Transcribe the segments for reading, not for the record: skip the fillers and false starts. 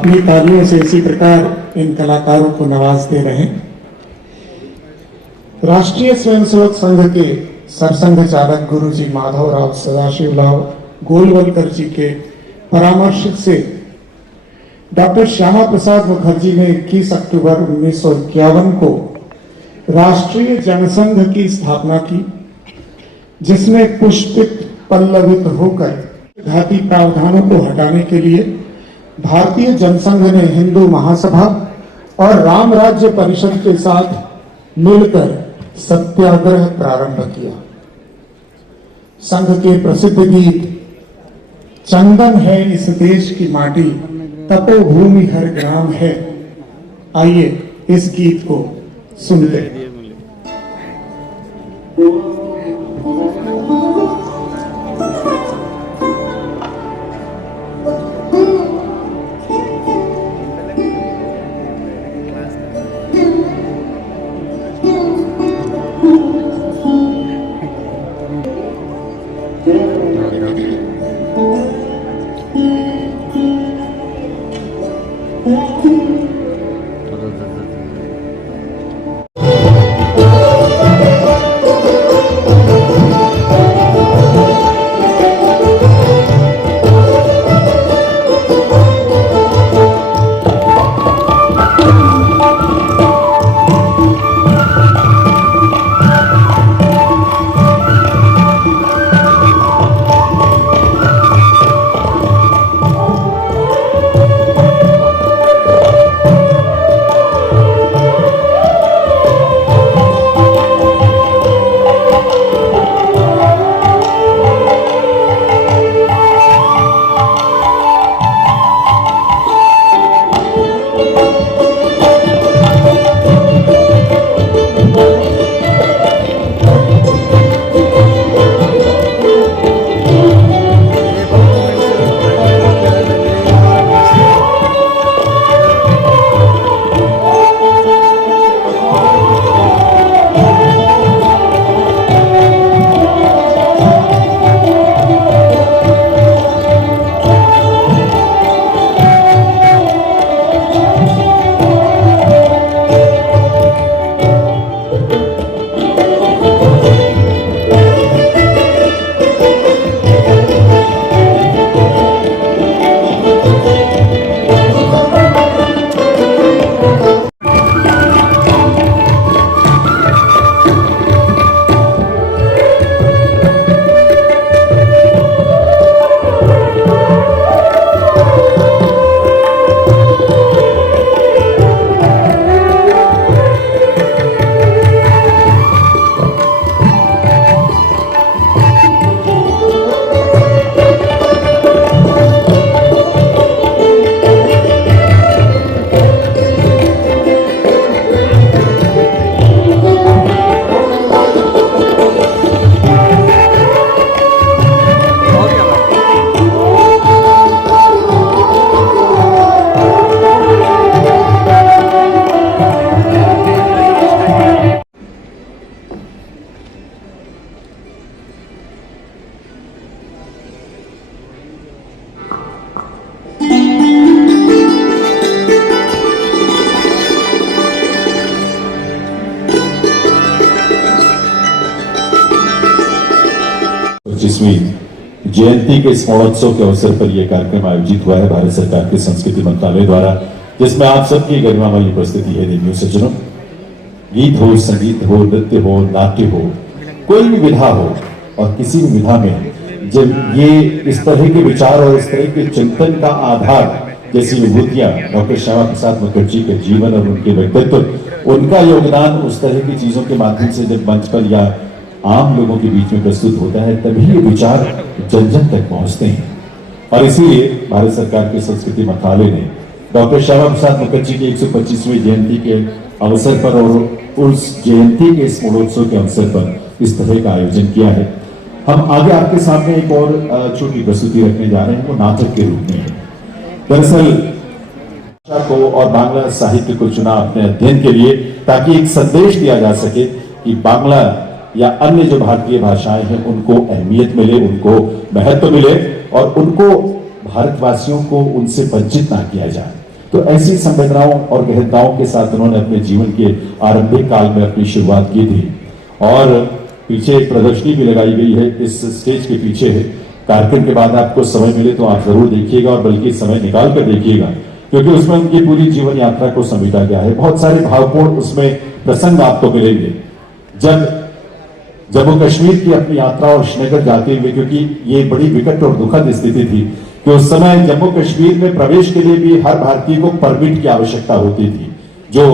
अपनी तालियों से इसी प्रकार इन कलाकारों को नवाजते रहें। राष्ट्रीय स्वयंसेवक संघ के सरसंघ चालक गुरु जी माधवराव सदाशिवराव गोलवलकर जी के परामर्श से डॉक्टर श्यामा प्रसाद मुखर्जी ने 21 अक्टूबर 1951 को राष्ट्रीय जनसंघ की स्थापना की, जिसमें पुष्पित पल्लवित होकर घाती प्रावधानों को हटाने के लिए भारतीय जनसंघ ने हिंदू महासभा और राम राज्य परिषद के साथ मिलकर सत्याग्रह प्रारंभ किया। संघ के प्रसिद्ध गीत चंदन है इस देश की माटी, तपोभूमि हर ग्राम है, आइए इस गीत को सुनते हैं। जयंती के स्मरणोत्सव के अवसर पर यह कार्यक्रम आयोजित हुआ है भारत सरकार के संस्कृति मंत्रालय द्वारा, जिसमें आप सबकी गरिमामयी उपस्थिति है। देवियों सज्जनों, गीत हो, संगीत हो, नृत्य हो, नाट्य हो, कोई भी विधा हो, और किसी भी विधा में जब ये इस तरह के विचार और इस तरह के चिंतन का आधार जैसी विभूतियां डॉक्टर श्यामा प्रसाद मुखर्जी के जीवन और उनके व्यक्तित्व, उनका योगदान उस तरह की चीजों के माध्यम से जब मंच पर या आम लोगों के बीच में प्रस्तुत होता है, तभी ये विचार जन जन तक पहुंचते हैं। और इसीलिए भारत सरकार के संस्कृति मंत्रालय ने डॉक्टर श्यामा प्रसाद मुखर्जी की 125वीं जयंती के अवसर पर और उस जयंती के स्मरणोत्सव के अवसर पर इस तरह का आयोजन किया है। हम आगे आपके सामने एक और छोटी प्रस्तुति रखने जा रहे हैं, वो नाटक के रूप में है। दरअसल भाषा को और बांग्ला साहित्य को चुना अपने अध्ययन के लिए, ताकि एक संदेश दिया जा सके कि बांग्ला या अन्य जो भारतीय भाषाएं हैं उनको अहमियत मिले, उनको महत्व मिले और उनको भारतवासियों को उनसे वंचित ना किया जाए। तो ऐसी संवेदनाओं और गहनताओं के साथ उन्होंने अपने जीवन के आरंभिक काल में अपनी शुरुआत की थी। और पीछे एक प्रदर्शनी भी लगाई गई है, इस स्टेज के पीछे है। कार्यक्रम के बाद आपको समय मिले तो आप जरूर देखिएगा, और बल्कि समय निकाल कर देखिएगा, क्योंकि उसमें उनकी पूरी जीवन यात्रा को समेटा गया है। बहुत सारे भावपूर्ण उसमें प्रसंग आपको मिलेंगे। जब जम्मू कश्मीर की अपनी यात्रा और श्रीनगर जाते हुए, क्योंकि ये बड़ी विकट और दुखद स्थिति थी कि उस समय जम्मू कश्मीर में प्रवेश के लिए भी हर भारतीय को परमिट की आवश्यकता होती थी, जो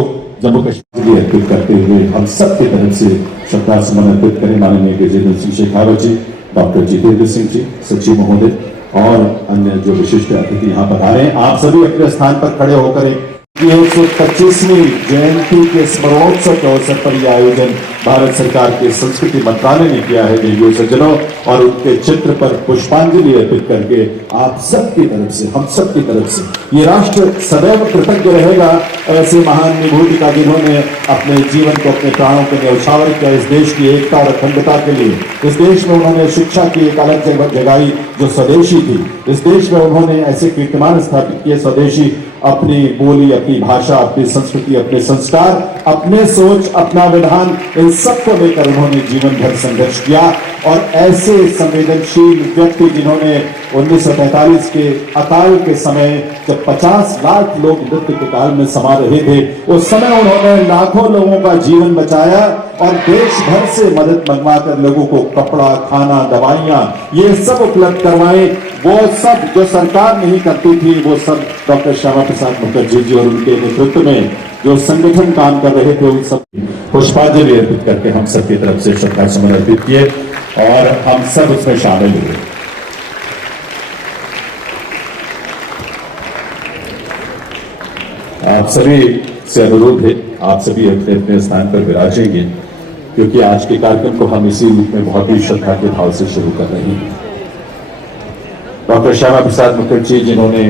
जम्मू कश्मीर के लिए अर्पित करते हुए हम सब की तरफ से श्रद्धा सुमन अर्पित करें माननीय गजेंद्र सिंह शेखावत जी, डॉक्टर जितेंद्र सिंह जी, सचिव महोदय और अन्य जो विशिष्ट अतिथि यहाँ पर आ रहे हैं। आप सभी अपने स्थान पर खड़े होकर 125वीं जयंती के स्मरणोत्सव के अवसर पर यह आयोजन भारत सरकार के संस्कृति मंत्रालय ने किया है। देवियों सज्जनों, और उनके चित्र पर पुष्पांजलि अर्पित करके आप सबकी तरफ से, हम सबकी तरफ से, ये राष्ट्र सदैव कृतज्ञ रहेगा ऐसे महान विभूति का जिन्होंने अपने जीवन को, अपने प्राणों को न्यौछावर किया इस देश की एकता और अखंडता के लिए। इस देश में उन्होंने शिक्षा की एक अलग जगह जगाई जो स्वदेशी थी। इस देश में उन्होंने ऐसे कीर्तिमान स्थापित किए स्वदेशी, अपनी बोली, अपनी भाषा, अपनी संस्कृति, अपने संस्कार, अपने सोच, अपना विधान, इन सबको लेकर उन्होंने जीवन भर संघर्ष किया। और ऐसे संवेदनशील व्यक्ति जिन्होंने 1945 के अकाल के समय जब 50 लाख लोग मृत्यु के काल में समा रहे थे, उस समय उन्होंने लाखों लोगों का जीवन बचाया और देश भर से मदद मंगवाकर लोगों को कपड़ा, खाना, दवाइयां, ये सब उपलब्ध करवाए। वो सब जो सरकार नहीं करती थी, वो सब डॉक्टर श्यामा प्रसाद मुखर्जी जी और उनके नेतृत्व में जो संगठन काम कर रहे थे, उन सब पुष्पांजलि अर्पित करके हम सबकी तरफ से श्रद्धा सुमन अर्पित किए और हम सब उसमें शामिल हुए। आप सभी से अनुरोध है, आप सभी अपने अपने स्थान पर विराजेंगे, क्योंकि आज के कार्यक्रम को हम इसी रूप में बहुत ही श्रद्धा के भाव से शुरू कर रहे हैं। डॉक्टर श्यामा प्रसाद मुखर्जी जिन्होंने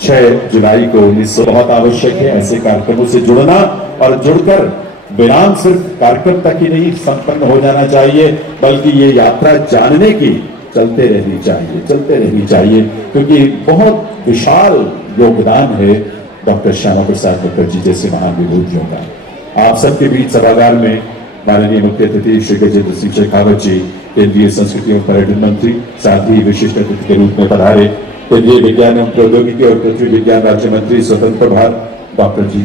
6 जुलाई को 1900, बहुत आवश्यक है ऐसे कार्यक्रमों से जुड़ना, और जुड़कर विराम सिर्फ कार्यक्रम तक ही नहीं संपन्न हो जाना चाहिए, बल्कि ये यात्रा जानने की चलते रहनी चाहिए, क्योंकि बहुत विशाल योगदान है डॉक्टर श्यामा प्रसाद मुखर्जी जैसे महान विभूतियों का। आप सबके बीच सभागार में माननीय मुख्य अतिथि श्री गजेंद्र सिंह शेखावत जी, केंद्रीय संस्कृति एवं पर्यटन मंत्री, साथ ही विशिष्ट अतिथि के रूप में पधारे केंद्रीय विज्ञान एवं प्रौद्योगिकी और पृथ्वी विज्ञान राज्य मंत्री स्वतंत्र प्रभार डॉक्टर जी